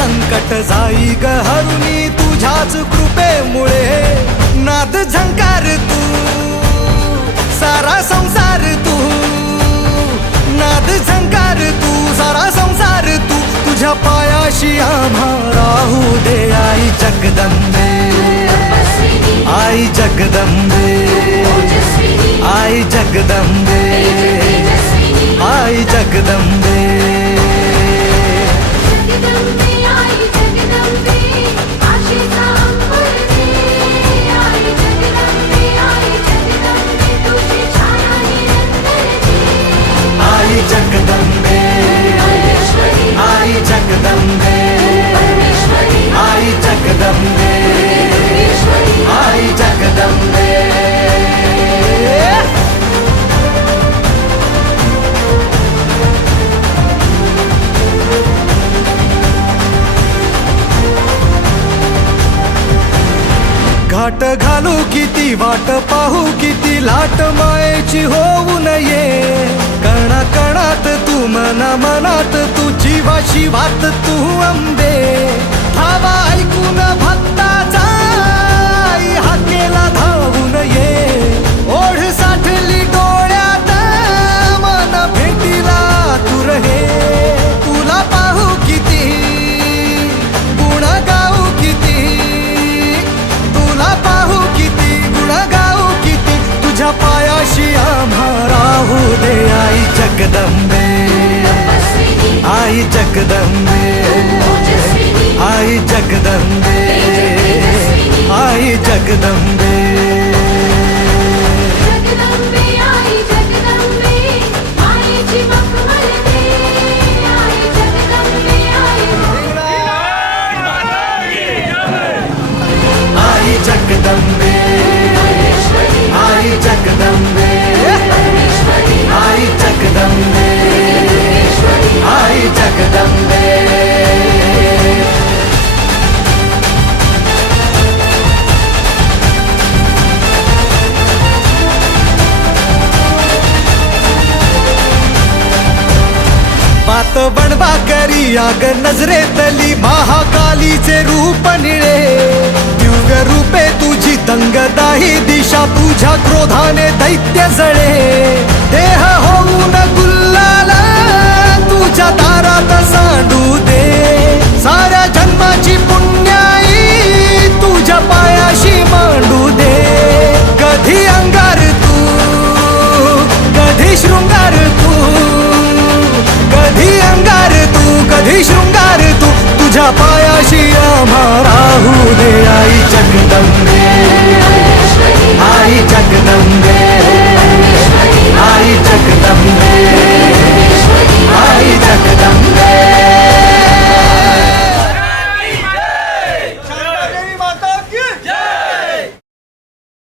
संकट जाई ग हरुनी तुझ्याच कृपेमुळे नाद झंकार तू सारा संसार तू नाद झंकार तू सारा संसार तू तुझ्या पायाशी आम्हा राहू दे आई जगदंबे आई जगदंबे आई जगदंबे आई जगदंबे आई जगदंबे आई जगदंबे आई जगदंबे आई जगदंबे घाट घालू किती वाट पाहू किती लाट मायेची होऊ नये कणा कणात तू मना मनात तू जीवा शिवात तू अंबे धावा ऐकून भक्ताचा आई हाकेला धावून ये ओढ साठली डोळ्यात मन भेटीला तू रहे तुला पाहू किती गुण गाऊ किती तुला पाहू किती गुण गाऊ किती तुझ्या पायाशी आम्हा राहू दे आई जगदंबे आई जगदंबे आई जगदंबे आई जगदंबे आई जगदंबे आई जगदंबे आई जगदंबे आई जगदंबे बात बनवा करी आग नजरेतली महाकालीचे रूप निळे दिव्य रूपे तुझी दंगदाही दिशा तुझ्या क्रोधाने दैत्य जळे देह होऊन गुल्लाला तुझ्या दारात सांडू दे साऱ्या जन्माची पुण्याई तुझ्या पायाशी मांडू दे कधी अंगार तू कधी शृंगार तू कधी अंगार तू कधी शृंगार तू तुझ्या पायाशी आम्हा राहू दे आई जगदंबे